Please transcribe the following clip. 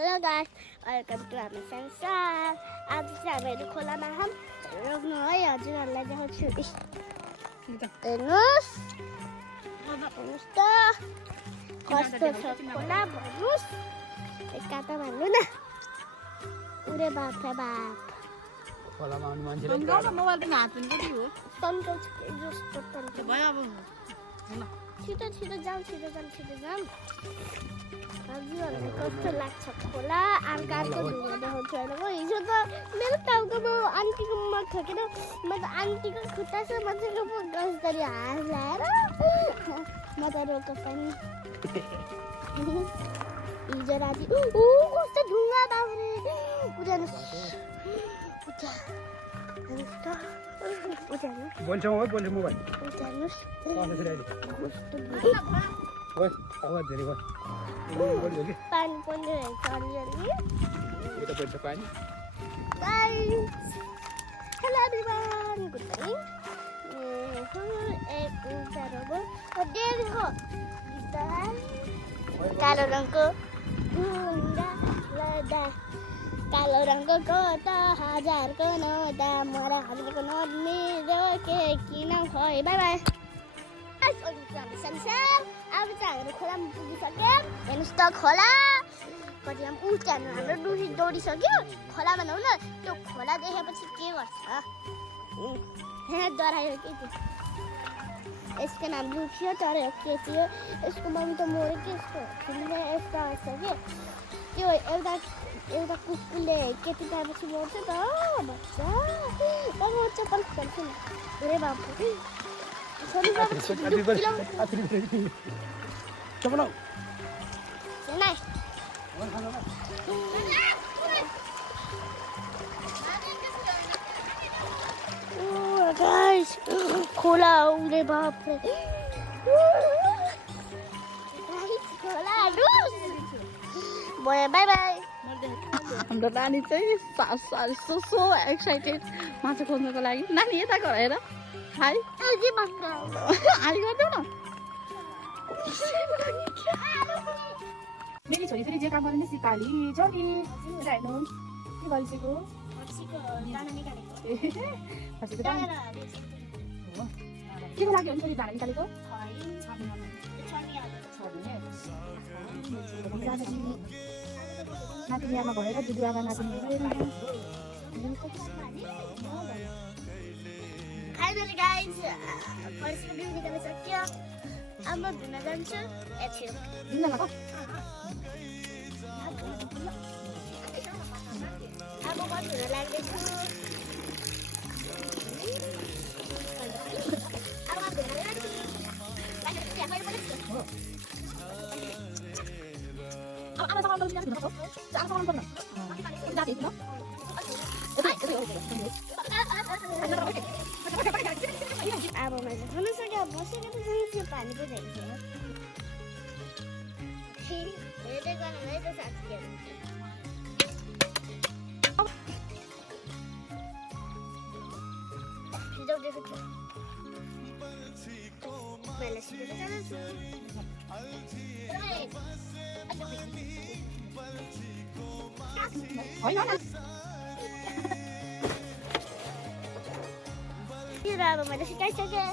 Hello guys, welcome to हाम्रो संसार। आज चाहिँ हामीहरू खोलामा छौँ। रोक्नु है, हजुरहरूलाई देखाउँछु। हेर्नुहोस् त कस्तो छ खोला, भन्नुहोस्। एकता भन्नु न। उरे बाप रे बाप, खोलामा आउने मान्छेले मोबाइल पनि हातमा पनि हो तन्काउँछ जस्तो तन्काउँछ। भयो अब छिटो जाउँ हजुरहरूलाई कस्तो लाग्छ खोला। अर्को भिडियो देखाउँछु होइन। म हिजो त मेरो टाउकोमा आन्टीकोमा ठोकेर म त आन्टीको खुट्टासम्म मान्छेको गजदरी हालेर म त रोको पनि हिजो राति कस्तो ढुङ्गा बाख्रे बोल्छौ है बोल्छु मोबाइल पानी परिरहेको छ अलिअलि। पानी हेलो एभ्रिवान, गुड मर्निङ। कालो रङको कालो रङको गोटा हजारको नोट मरा हालेको नोट मेरो के किन खोइ। By by. संसार अब चाहिँ हाम्रो खोलामा पुगिसक्यौँ। हेर्नुहोस् त खोला कति हाम्रो दौडिसक्यो। खोलामा नहुन त्यो खोला देखेपछि के गर्छ डरायो के थियो। यसको नाम ब्लु थियो तर के थियो यसको मम्मी त मऱ्यो कि यसको फिल्ममा यस्तो आउँछ कि त्यो एउटा कुकुरले केटी पाएपछि मर्छ त बच्चा चप्पल खेल्छु नि। धेरै बाबु गाइस खोला उरे बाप रे बाई बाई। हाम्रो नानी चाहिँ सो एक्साइटेड माछा खोज्नको लागि। नानी यता गएर हाई हाई गरिदेऊ न। मेरो छोरी फेरि जे काम गर्ने सिकाली चली हेर्नु के भइसक्यो के को लागि हुन्छ दाना निकालेको नातिनी आमा भएर दिदी आमा नातिनी फाइनली गाइस फर्स्ट भिडियो निकालिसक्यो। अब म धुन जान्छु एकछिन। अब म धुन लाग्दैछु। अब मैले धुन सक्यो। बसेको पानी पो जान्छ हेर्दै गर्नु है त साथीहरू। मैले सिकेर जान्छु। अब मैले सिकाइसकेँ।